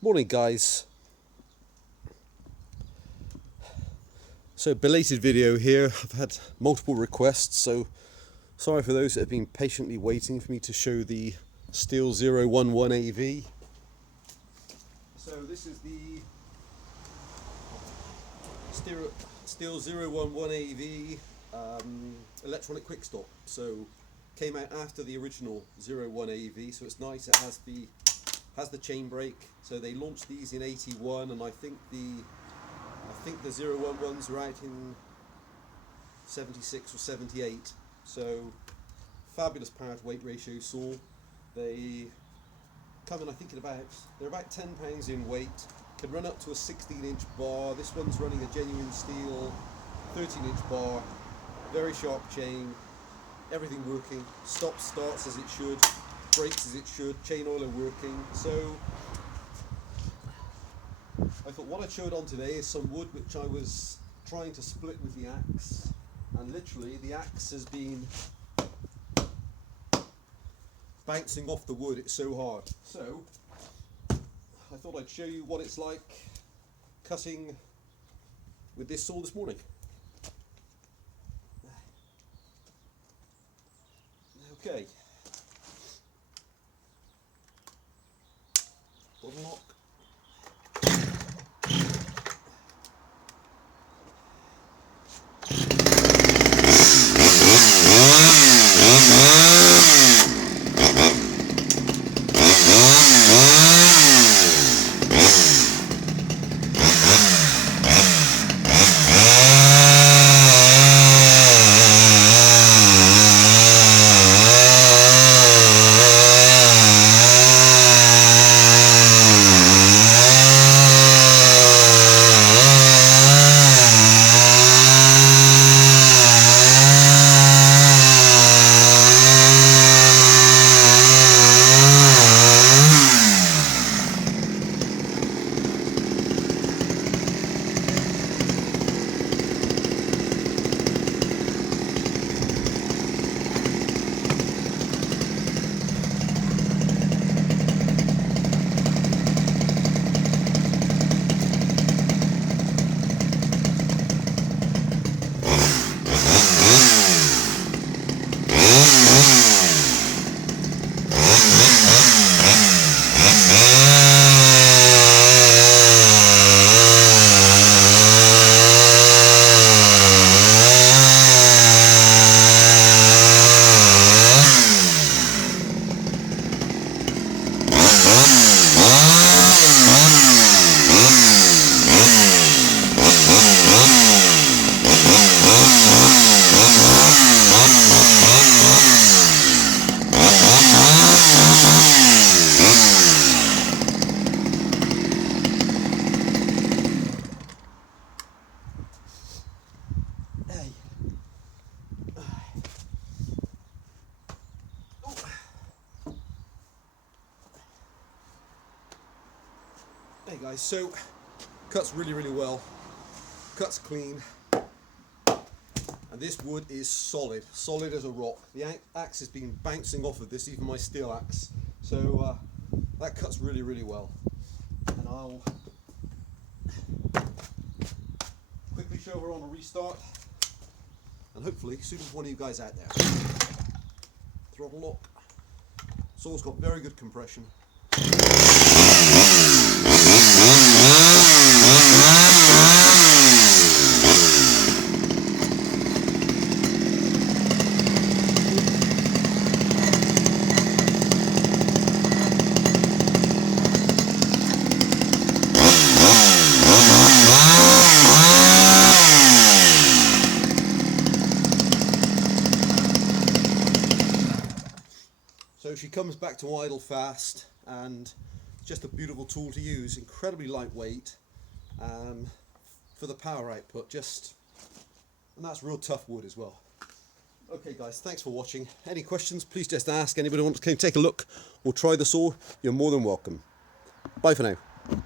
Morning guys. So belated video here. I've had multiple requests, so sorry for those that have been patiently waiting for me to show the Stihl 011 AV. So this is the Stihl 011 AV electronic quick stop. So came out after the original 01 AV, so it's nice. It has the chain brake. So they launched these in '81, and I think the 011s were out in '76 or '78. So fabulous power to weight ratio saw. They come in, I think, they're about 10 pounds in weight. Can run up to a 16-inch bar. This one's running a genuine Stihl 13-inch bar. Very sharp chain. Everything working. Starts as it should. Brakes as it should. Chain oiler working. So I thought what I'd showed on today is some wood which I was trying to split with the axe, and literally the axe has been bouncing off the wood, it's so hard. So I thought I'd show you what it's like cutting with this saw this morning. Okay. Bottom lock. Hey guys, so cuts really well, cuts clean, and this wood is solid as a rock. The axe has been bouncing off of this, even my Stihl axe, so that cuts really well. And I'll quickly show her on a restart, and hopefully suit one of you guys out there. Throttle lock. Saw's got very good compression. So she comes back to idle fast, and just a beautiful tool to use, incredibly lightweight for the power output, and that's real tough wood as well. Okay guys, thanks for watching. Any questions, please just ask. Anybody wants to come take a look or try the saw, you're more than welcome. Bye for now.